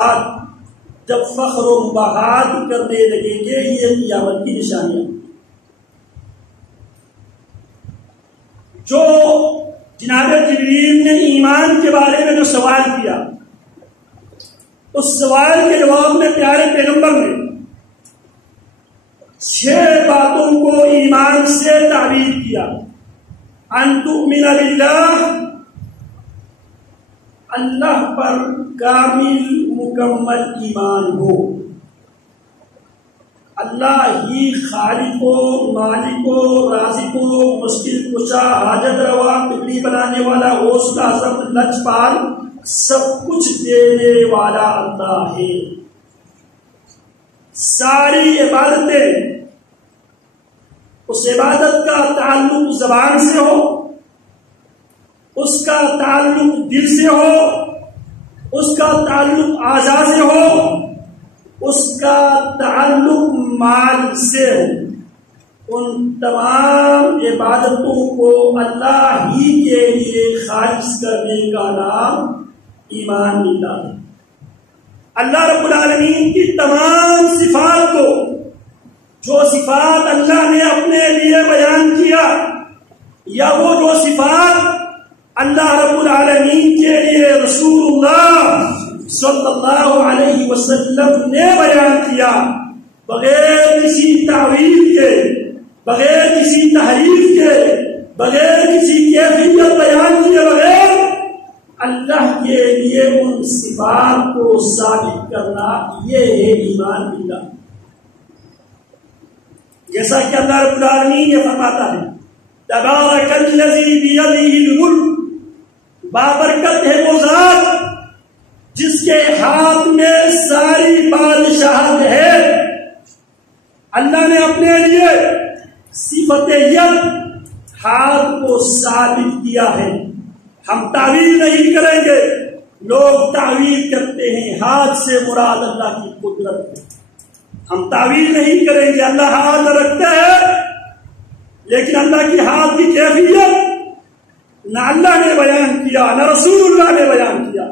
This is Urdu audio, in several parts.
جب فخر و مباحات کرنے لگیں گے یہ قیامت کی نشانیاں. جو جناب جبریل نے ایمان کے بارے میں جو سوال کیا اس سوال کے جواب میں پیارے پیغمبر نے 6 باتوں کو ایمان سے تعبیر کیا. ان تؤمن باللہ، اللہ پر کامل مکمل ایمان ہو، اللہ ہی خالق و مالک و رازق و مشکل کشا حاجت روا بگڑی بنانے والا غوث اعظم لجپال سب کچھ دینے والا اللہ ہے. ساری عبادتیں اس عبادت کا تعلق زبان سے ہو، اس کا تعلق دل سے ہو، اس کا تعلق اعضاء سے ہو، اس کا تعلق مال سے ہو، ان تمام عبادتوں کو اللہ ہی کے لیے خالص کرنے کا نام ایمان باللہ ہے. اللہ رب العالمین کی تمام صفات کو، جو صفات اللہ نے اپنے لیے بیان کیا یا وہ جو صفات اللہ رب العالمین کے لیے رسول اللہ صلی اللہ علیہ وسلم نے بیان کیا، بغیر کسی تعویل کے، بغیر کسی تحریف کے، بغیر کسی کیفیت بیان کیے بغیر اللہ کے لیے ان صفات کو ثابت کرنا، یہ ہے ایمان باللہ. جیسا کہ اللہ رب العالمین یہ فرماتا ہے تبارک الذی بیدہ الملک، بابرکت ہے وہ ذات جس کے ہاتھ میں ساری بادشاہت ہے. اللہ نے اپنے لیے صفت ید ہاتھ کو ثابت کیا ہے. ہم تعویل نہیں کریں گے. لوگ تعویل کرتے ہیں، ہاتھ سے مراد اللہ کی قدرت ہے. ہم تعویل نہیں کریں گے. اللہ ہاتھ رکھتا ہے لیکن اللہ کی ہاتھ کی کیفیت نہ اللہ نے بیان کیا نہ رسول اللہ نے بیان کیا.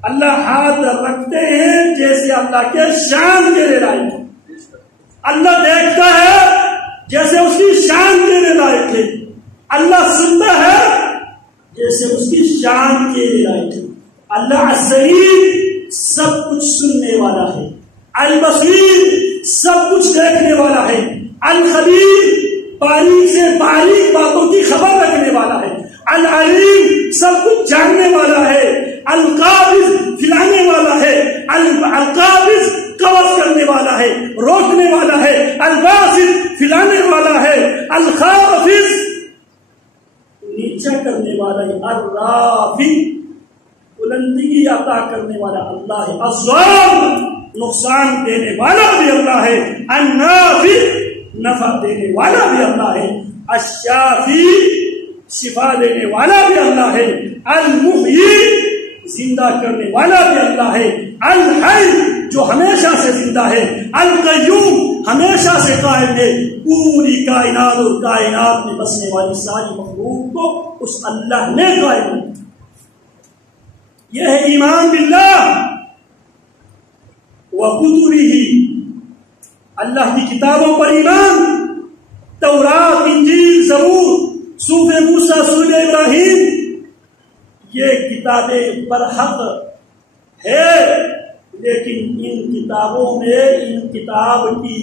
اللہ ہاتھ رکھتے ہیں جیسے اللہ کے شان دینے لائق ہے. اللہ دیکھتا ہے جیسے اس کی شان دینے لائق ہے. اللہ سنتا ہے جیسے اس کی شان کے لائق ہے. اللہ السمیع سب کچھ سننے والا ہے. البصیر سب کچھ دیکھنے والا ہے. الخبیر باریک سے باریک باتوں کی خبر رکھنے والا ہے. العلیم سب کچھ جاننے والا ہے. القابض کھلانے والا ہے. القابض قبض کرنے والا ہے، روکنے والا ہے. الباسط پھیلانے والا ہے. الخافض نیچا کرنے والا ہے. الرافع بلندگی عطا کرنے والا اللہ ہے. الضار نقصان دینے والا بھی اللہ ہے. النافع نفع دینے والا بھی اللہ ہے. الشافی شفا دینے والا بھی اللہ ہے. المحیی زندہ کرنے والا بھی اللہ ہے. الحی جو ہمیشہ سے زندہ ہے. القیوم ہمیشہ سے قائم ہے. پوری کائنات اور کائنات میں بسنے والی ساری مخلوق کو اس اللہ نے قائم کیا. یہ ہے ایمان باللہ وکتبہ، اللہ کی کتابوں پر ایمان. تورات، انجیل، زبور، صحف موسیٰ، صحف ابراہیم، یہ کتابیں برحق ہے لیکن ان کتابوں میں ان کتاب کی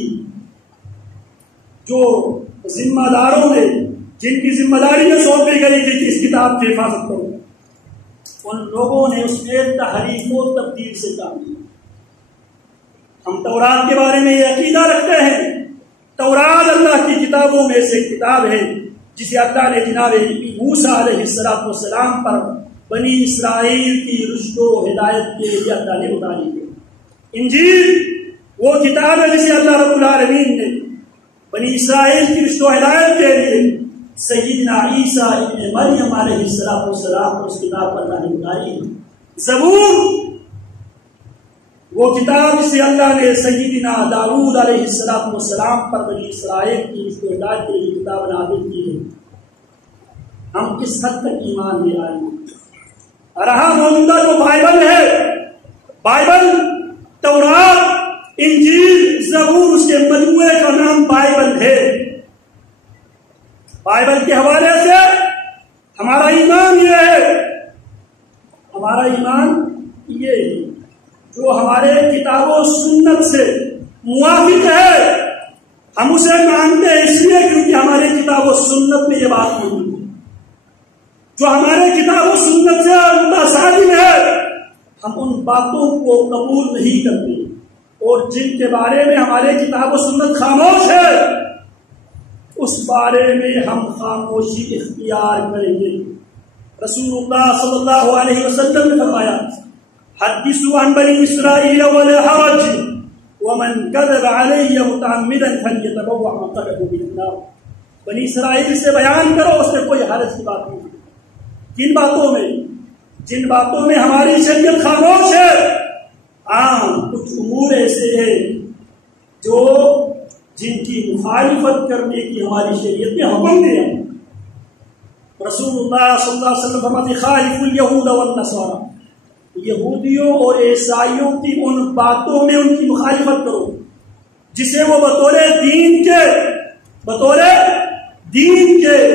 جو ذمہ داروں نے جن کی ذمہ داری میں سونپی گئی تھی کہ اس کتاب کی حفاظت کرو، ان لوگوں نے اس میں تحریف و تبدیل سے کام کیا. ہم تورات کے بارے میں یہ عقیدہ رکھتے ہیں تورات اللہ کی کتابوں میں سے کتاب ہے جسے اللہ نے جناب موسیٰ علیہ السلام پر بنی اسرائیل کی رشد و ہدایت کے لیے اللہ نے اتاری ہے. انجیل وہ کتاب ہے جسے اللہ رب العالمین نے بنی اسرائیل کی رشد و ہدایت کے لیے سیدنا عیسیٰ ابن مریم علیہ السلام کو اس کتاب پر اللہ نے اتاری ہے. زبور وہ کتاب جسے اللہ نے سیدنا داؤد علیہ السلام پر بنی اسرائیل کی رشد و ہدایت کے لیے کتاب نازل کی ہے. ہم کس حد تک ایمان لے آئے ہیں؟ رہا موجودہ جو بائبل ہے بائبل، تورات، انجیل، زبور، اس کے مجموعے کا نام بائبل ہے۔ بائبل کے حوالے سے ہمارا ایمان یہ ہے، ہمارا ایمان یہ ہے جو ہمارے کتاب و سنت سے موافق ہے، ہم اسے مانتے ہیں اس لیے کیونکہ ہمارے کتاب و سنت میں یہ بات موجود ہے۔ جو ہمارے کتاب و سنت سے متصادم ہے ہم ان باتوں کو قبول نہیں کرتے، اور جن کے بارے میں ہمارے کتاب و سنت خاموش ہے اس بارے میں ہم خاموشی اختیار کریں گے۔ رسول اللہ صلی اللہ علیہ وسلم نے فرمایا، حدثوا عن بنی اسرائیل ولا حرج ومن كذب علی متعمدا فلیتبوأ مقعده من النار۔ بنی اسرائیل سے بیان کرو، اس میں کوئی حرج کی بات نہیں۔ کن باتوں میں؟ جن باتوں میں ہماری شریعت خاموش ہے۔ کچھ امور ایسے ہیں جو جن کی مخالفت کرنے کی ہماری شریعت نے حکم دیا۔ رسول اللہ صلی اللہ علیہ وسلم فرماتے خالف الیہود والنصارى، یہودیوں اور عیسائیوں کی ان باتوں میں ان کی مخالفت کرو جسے وہ بطور دین کے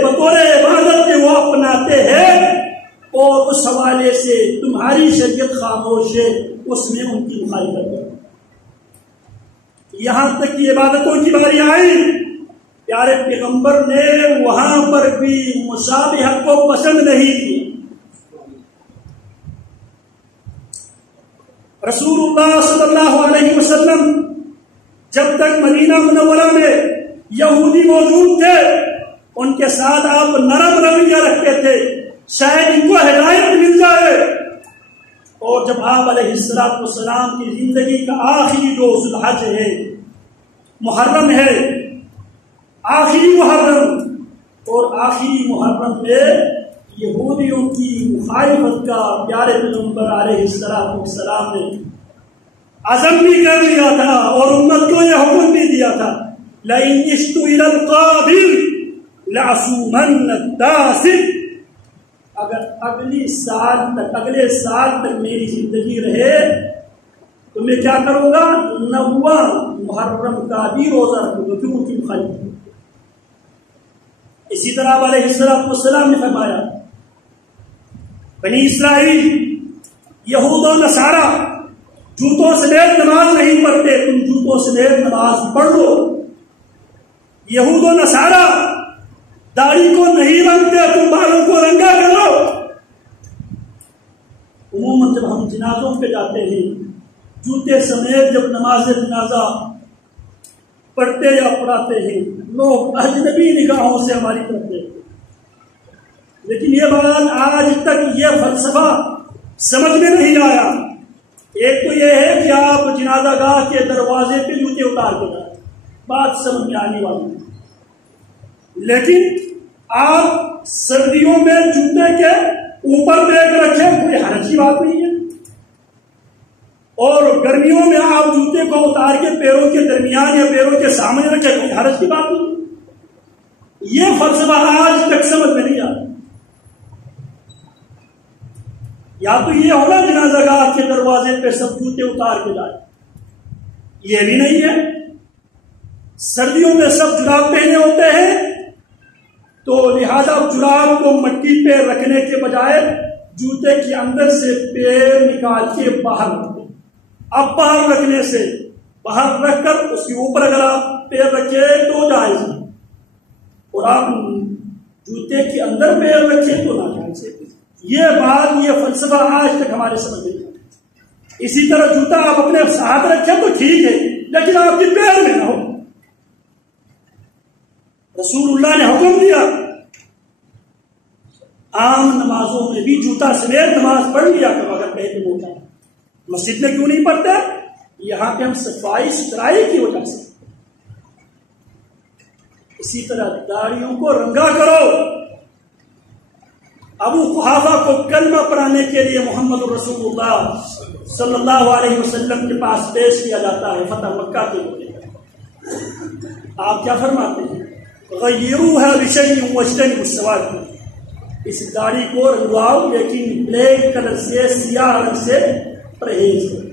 بطور عبادت کے وہ اپناتے ہیں، اور اس حوالے سے تمہاری شریعت خاموش ہے، اس میں ان کی مخالفت کرو۔ یہاں تک کہ عبادتوں کی باری آئی، پیارے پیغمبر نے وہاں پر بھی مشابہت کو پسند نہیں کی۔ رسول اللہ صلی اللہ علیہ وسلم جب تک مدینہ منورہ میں یہودی موجود تھے ان کے ساتھ آپ نرم رویہ رکھتے تھے، شاید ان کو ہدایت مل جائے۔ اور جب آپ علیہ السلام کی زندگی کا آخری روز ذو الحج ہے، محرم ہے، آخری محرم، اور آخری محرم میں یہودیوں کی مخالفت کا پیارے پیغمبر علیہ السلام نے عزم بھی کر لیا تھا اور امت کو یہ حکم بھی دیا تھا، لئن عشت الى القابل لأصومن التاسع، اگر اگلے سال تک میری زندگی رہے تو میں کیا کروں گا؟ 9 محرم کا بھی روزہ رکھوں گا، کیوں کی مخالفت۔ اسی طرح علیہ السلام نے فرمایا، بنی اسرائیل، یہود و نصارہ جوتوں سمیت نماز نہیں پڑھتے، تم جوتوں سمیت نماز پڑھ لو۔ یہود و نصارہ داڑھی کو نہیں رنگتے، تم بالوں کو رنگا کر لو۔ عموماً جب ہم جنازوں پہ جاتے ہیں جوتے سمیت جب نماز جنازہ پڑھتے یا پڑھاتے ہیں، لوگ اجنبی نگاہوں سے ہماری طرف دیکھتے، لیکن یہ بات آج تک یہ فلسفہ سمجھ میں نہیں آیا۔ ایک تو یہ ہے کہ آپ جنازہ گاہ کے دروازے پہ جوتے اتار کے جائیں، بات سمجھ میں آنے والی ہے، لیکن آپ سردیوں میں جوتے کے اوپر بیگ رکھیں، کوئی حرج کی بات نہیں ہے، اور گرمیوں میں آپ جوتے کو اتار کے پیروں کے درمیان یا پیروں کے سامنے رکھیں، کوئی حرج کی بات نہیں۔ یہ فلسفہ آج تک سمجھ میں نہیں آتا۔ یا تو یہ ہوگا جنازہ گاہ کے دروازے پہ سب جوتے اتار کے جائے، یہ بھی نہیں ہے۔ سردیوں میں سب جراب پہنے ہوتے ہیں تو لہذا جراب کو مٹی پہ رکھنے کے بجائے جوتے کے اندر سے پیر نکال کے باہر رکھتے، اب باہر رکھنے سے باہر رکھ کر اس کے اوپر اگر آپ پیر رکھے تو جائز ہے، اور آپ جوتے کے اندر پیر رکھے تو ناجائز ہے۔ یہ بات، یہ فلسفہ آج تک ہمارے سمجھ نہیں آتا۔ اسی طرح جوتا آپ اپنے ساتھ رکھیں تو ٹھیک ہے، لیکن آپ کے پیر میں نہ ہو۔ رسول اللہ نے حکم دیا، عام نمازوں میں بھی جوتا سمیت نماز پڑھ لیا کرو اگر پہلے موقع۔ مسجد میں کیوں نہیں پڑھتے؟ یہاں پہ ہم صفائی ستھرائی کی وجہ سے۔ اسی طرح داڑھیوں کو رنگا کرو۔ ابو قحافہ کو کلمہ پڑھانے کے لیے محمد رسول اللہ صلی اللہ علیہ وسلم کے پاس پیش کیا جاتا ہے فتح مکہ کے موقع پر۔ آپ کیا فرماتے ہیں؟ غیروها بشیء واجتنبوا السواد، اس داڑھی کو رنگواؤ لیکن بلیک کلر سے، سیاہ رنگ سے پرہیز کرو۔